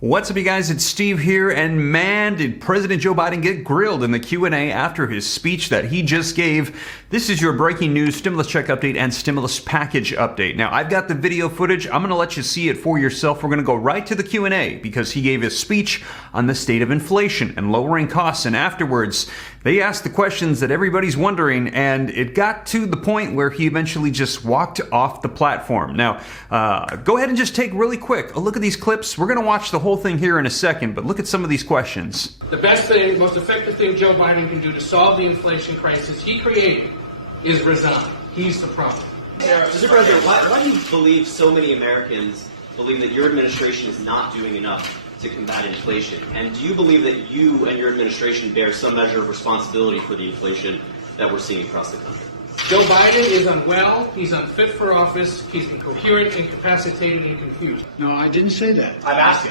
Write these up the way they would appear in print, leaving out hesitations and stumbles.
What's up, you guys? It's Steve here, and man, did President Joe Biden get grilled in the Q&A after his speech that he just gave. This is your breaking news stimulus check update and stimulus package update. Now, I've got the video footage. I'm going to let you see it for yourself. We're going to go right to the Q&A because he gave his speech on the state of inflation and lowering costs, and afterwards, they asked the questions that everybody's wondering, and it got to the point where he eventually just walked off the platform. Now, go ahead and just take really quick a look at these clips. We're going to watch the whole thing here in a second, but look at some of these questions. The best thing, most effective thing Joe Biden can do to solve the inflation crisis he created is resign. He's the problem. Mr. President, why do you believe so many Americans believe that your administration is not doing enough to combat inflation? And do you believe that you and your administration bear some measure of responsibility for the inflation that we're seeing across the country? Joe Biden is unwell, he's unfit for office, he's incoherent, incapacitated, and confused. No, I didn't say that. I'm asking.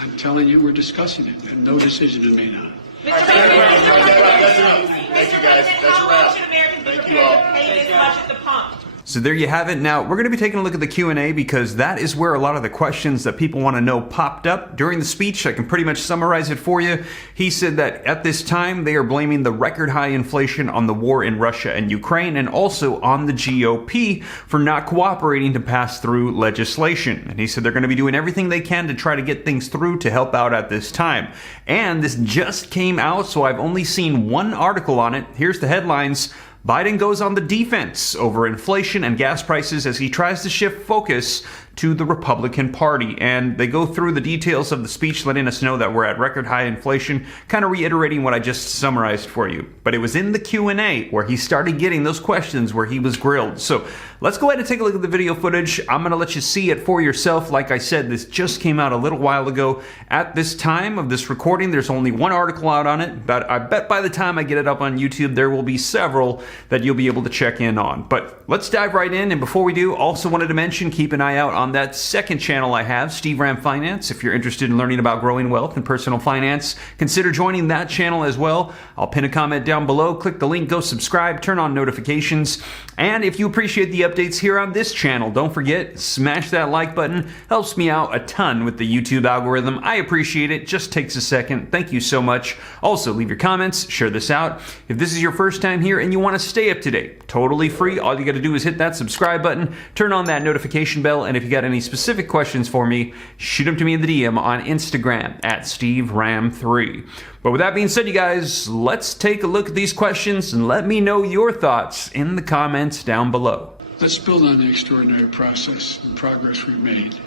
I'm telling you we're discussing it, and no decision is made on it. Mr. President, thank you guys. That's a wrap. Should Americans be prepared to pay this much at the pump? So there you have it. Now, we're going to be taking a look at the Q&A because that is where a lot of the questions that people want to know popped up during the speech. I can pretty much summarize it for you. He said that at this time, they are blaming the record high inflation on the war in Russia and Ukraine, and also on the GOP for not cooperating to pass through legislation. And he said they're going to be doing everything they can to try to get things through to help out at this time. And this just came out, so I've only seen one article on it. Here's the headlines. Biden goes on the defense over inflation and gas prices as he tries to shift focus to the Republican Party. And they go through the details of the speech, letting us know that we're at record high inflation, kind of reiterating what I just summarized for you. But it was in the Q&A where he started getting those questions where he was grilled. So let's go ahead and take a look at the video footage. I'm going to let you see it for yourself. Like I said, this just came out a little while ago. At this time of this recording, there's only one article out on it, but I bet by the time I get it up on YouTube, there will be several that you'll be able to check in on. But let's dive right in. And before we do, also wanted to mention, keep an eye out on that second channel I have, Steve Ram Finance. If you're interested in learning about growing wealth and personal finance, consider joining that channel as well. I'll pin a comment down below. Click the link, go subscribe, turn on notifications. And if you appreciate the updates here on this channel, don't forget, smash that like button. Helps me out a ton with the YouTube algorithm. I appreciate it. Just takes a second. Thank you so much. Also, leave your comments, share this out. If this is your first time here and you want to stay up to date, totally free. All you got to do is hit that subscribe button, turn on that notification bell, and if you got any specific questions for me, shoot them to me in the DM on Instagram at SteveRam3. But with that being said, you guys, let's take a look at these questions and let me know your thoughts in the comments down below. Let's build on the extraordinary process and progress we've made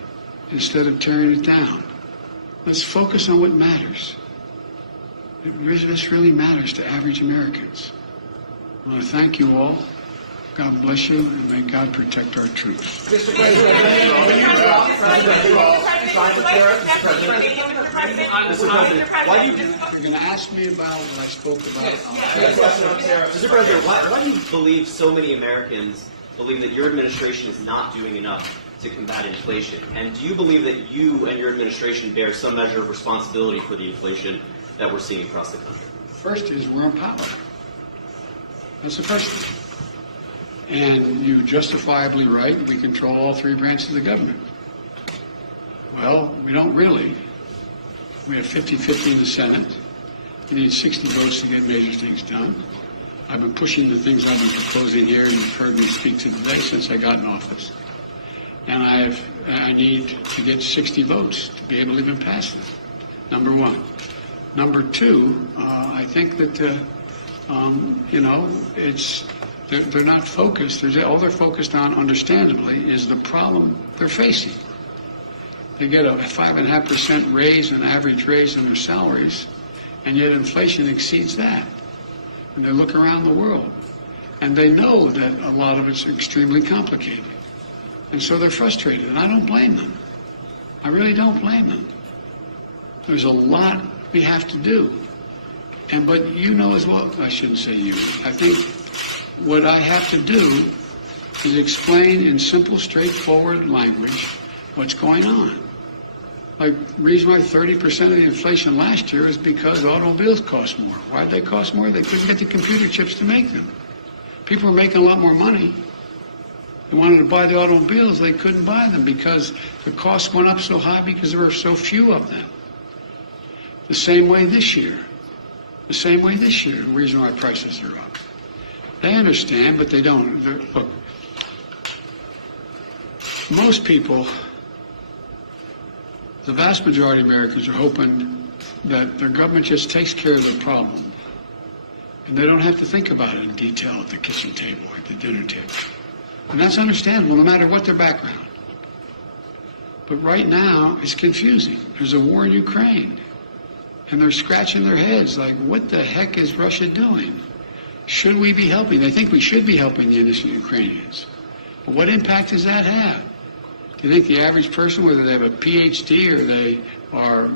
instead of tearing it down. Let's focus on what matters. This really matters to average Americans. I want to thank you all. God bless you, and may God protect our troops. Mr. President, why do you're going to ask me about what I spoke about? Mr. President, why do you believe so many Americans believe that your administration is not doing enough to combat inflation? And do you believe that you and your administration bear some measure of responsibility for the inflation that we're seeing across the country? First is we're in power. That's the first thing. And you're justifiably right, we control all three branches of the government. Well, we don't really. We have 50-50 in the Senate. We need 60 votes to get major things done. I've been pushing the things I've been proposing here, and you've heard me speak to today since I got in office. And I need to get 60 votes to be able to even pass them, number one. Number two, I think that, they're not focused. All they're focused on, understandably, is the problem they're facing. They get a 5.5% raise, an average raise in their salaries, and yet inflation exceeds that. And they look around the world, and they know that a lot of it's extremely complicated. And so they're frustrated, and I don't blame them. I really don't blame them. There's a lot we have to do. But you know as well, I shouldn't say you, I think what I have to do is explain in simple, straightforward language what's going on. Like, the reason why 30% of the inflation last year is because automobiles cost more. Why'd they cost more? They couldn't get the computer chips to make them. People were making a lot more money. They wanted to buy the automobiles, they couldn't buy them because the costs went up so high because there were so few of them. The same way this year. The same way this year, the reason why prices are up. They understand, but they don't. Look, most people, the vast majority of Americans are hoping that their government just takes care of the problem. And they don't have to think about it in detail at the kitchen table, at the dinner table. And that's understandable, no matter what their background. But right now, it's confusing. There's a war in Ukraine. And they're scratching their heads like, what the heck is Russia doing? Should we be helping? They think we should be helping the innocent Ukrainians. But what impact does that have? Do you think the average person, whether they have a PhD or they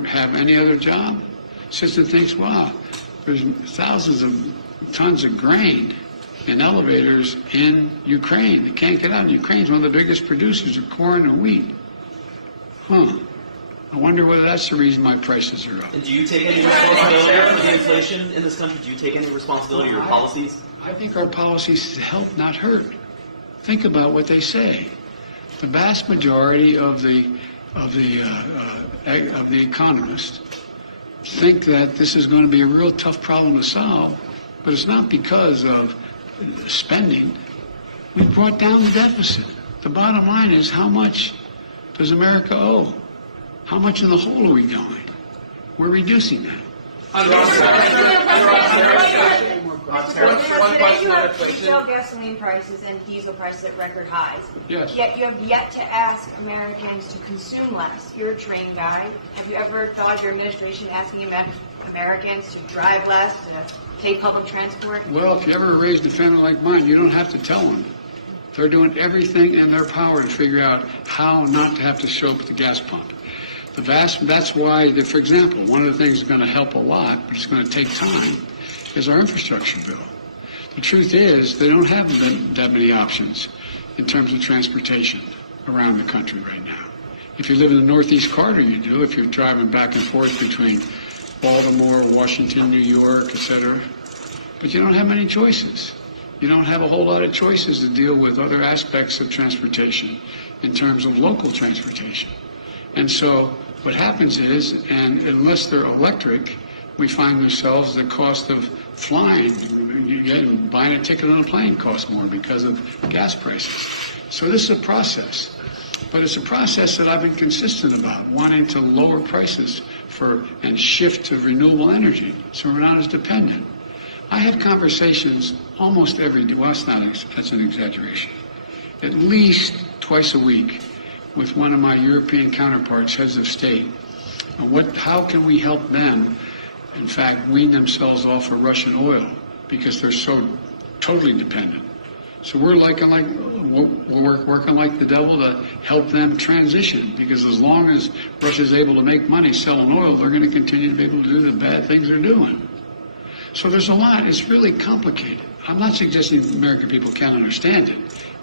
have any other job, sits and thinks, wow, there's thousands of tons of grain in elevators in Ukraine. They can't get out. Ukraine's one of the biggest producers of corn and wheat. I wonder whether that's the reason why prices are up. And do you take any responsibility for the inflation in this country? Do you take any responsibility for your policies? I think our policies help, not hurt. Think about what they say. The vast majority of the economists think that this is going to be a real tough problem to solve, but it's not because of spending. We brought down the deficit. The bottom line is, how much does America owe? How much in the hole are we going? We're reducing that. You have retail gasoline prices and diesel prices at record highs. Yes. Yet you have yet to ask Americans to consume less. You're a train guy. Have you ever thought of your administration asking Americans to drive less, to take public transport? Well, if you ever raised a family like mine, you don't have to tell them. They're doing everything in their power to figure out how not to have to show up at the gas pump. That's why, for example, one of the things that's going to help a lot, but it's going to take time, is our infrastructure bill. The truth is, they don't have that many options in terms of transportation around the country right now. If you live in the Northeast Corridor, you do. If you're driving back and forth between Baltimore, Washington, New York, etc. But you don't have many choices. You don't have a whole lot of choices to deal with other aspects of transportation in terms of local transportation. And so what happens is, and unless they're electric, we find ourselves the cost of flying, buying a ticket on a plane costs more because of gas prices. So this is a process. But it's a process that I've been consistent about, wanting to lower prices and shift to renewable energy so we're not as dependent. I have conversations almost every day. Well, that's an exaggeration. At least twice a week with one of my European counterparts, heads of state. And how can we help them, in fact, wean themselves off of Russian oil because they're so totally dependent. So we're working like the devil to help them transition, because as long as Russia's able to make money selling oil, they're going to continue to be able to do the bad things they're doing. So there's a lot. It's really complicated. I'm not suggesting American people can't understand it.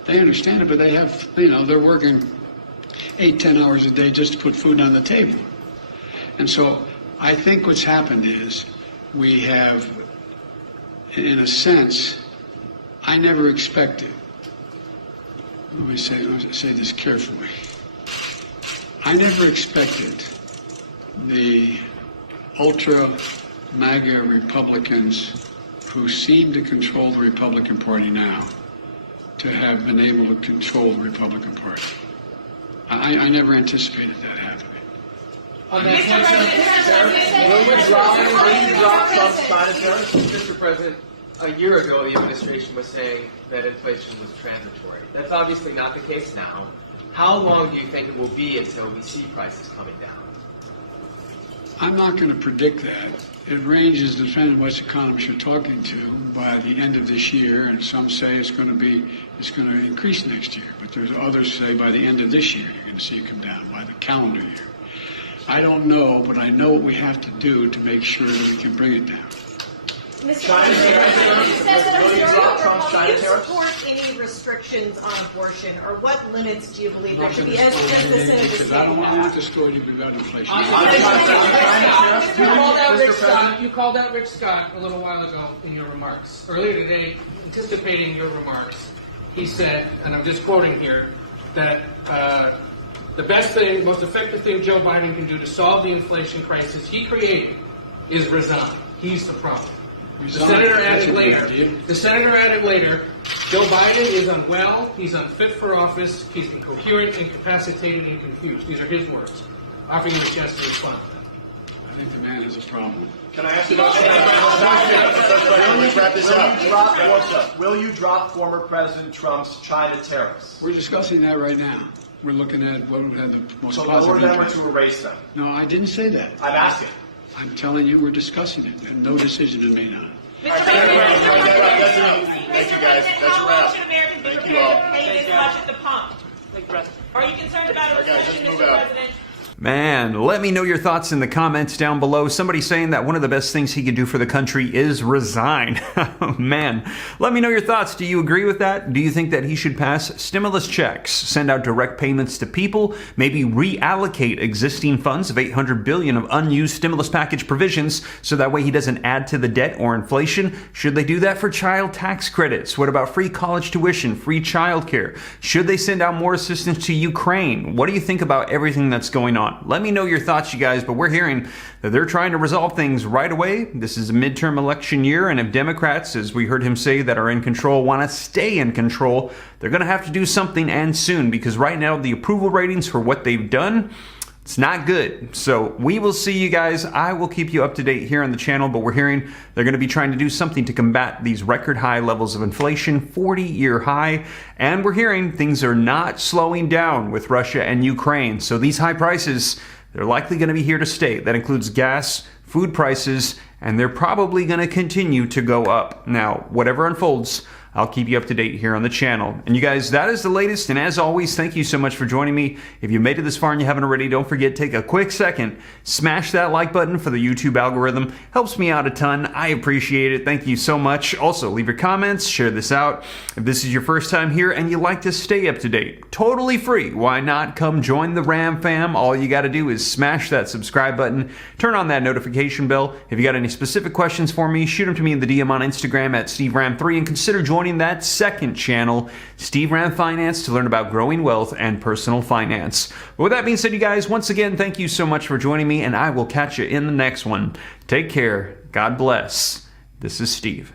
They understand it, but they have, they're working 8-10 hours a day just to put food on the table. And so I think what's happened is we have, in a sense, I never expected, let me say this carefully, I never expected the ultra MAGA Republicans who seem to control the Republican Party now to have been able to control the Republican Party. I never anticipated that happening. Mr. President, a year ago the administration was saying that inflation was transitory. That's obviously not the case now. How long do you think it will be until we see prices coming down? I'm not going to predict that. It ranges depending on which economists you're talking to by the end of this year, and some say it's going to increase next year. But there's others say by the end of this year you're going to see it come down by the calendar year. I don't know, but I know what we have to do to make sure that we can bring it down. Mr. President, you said that do you support any restrictions on abortion, or what limits do you believe there should be as the Senate Because I don't want to destroy you without inflation. You called out Rick Scott a little while ago in your remarks. Earlier today, anticipating your remarks, he said, and I'm just quoting here, that the best thing, most effective thing Joe Biden can do to solve the inflation crisis he created is resign. He's the problem. The Resign. senator That's added a later. good idea. The senator added later. Joe Biden is unwell. He's unfit for office. He's incoherent, incapacitated, and confused. These are his words. Offering him a chance to respond. I think the man has a problem. Can I ask you about let's wrap this up. Will you drop former President Trump's China tariffs? We're discussing that right now. We're looking at what had the most So lower positive them or impact. to erase them? No, I didn't say that. I'm asking. I'm telling you, we're discussing it, and no decision is made on it. That's enough. Thank you, guys. That's a How long wrap. should Americans be Thank you all. prepared to pay this much at the pump? Are you concerned about a All right, guys, recession, let's Mr. move out. President? Man, let me know your thoughts in the comments down below. Somebody saying that one of the best things he could do for the country is resign. Man, let me know your thoughts. Do you agree with that? Do you think that he should pass stimulus checks, send out direct payments to people, maybe reallocate existing funds of $800 billion of unused stimulus package provisions so that way he doesn't add to the debt or inflation? Should they do that for child tax credits? What about free college tuition, free childcare? Should they send out more assistance to Ukraine? What do you think about everything that's going on? Let me know your thoughts, you guys, but we're hearing that they're trying to resolve things right away. This is a midterm election year, and if Democrats, as we heard him say, that are in control want to stay in control, they're going to have to do something, and soon, because right now the approval ratings for what they've done, it's not good. So we will see you guys. I will keep you up to date here on the channel, but we're hearing they're going to be trying to do something to combat these record high levels of inflation, 40-year high. And we're hearing things are not slowing down with Russia and Ukraine. So these high prices, they're likely going to be here to stay. That includes gas, food prices, and they're probably going to continue to go up. Now, whatever unfolds, I'll keep you up to date here on the channel. And you guys, that is the latest. And as always, thank you so much for joining me. If you made it this far and you haven't already, don't forget, take a quick second, smash that like button for the YouTube algorithm. Helps me out a ton. I appreciate it. Thank you so much. Also, leave your comments, share this out. If this is your first time here and you like to stay up to date, totally free. Why not come join the Ram fam? All you got to do is smash that subscribe button, turn on that notification bell. If you got any specific questions for me, shoot them to me in the DM on Instagram at SteveRam3 and consider joining that second channel, Steve Ram Finance, to learn about growing wealth and personal finance. But with that being said, you guys, once again, thank you so much for joining me, and I will catch you in the next one. Take care. God bless. This is Steve.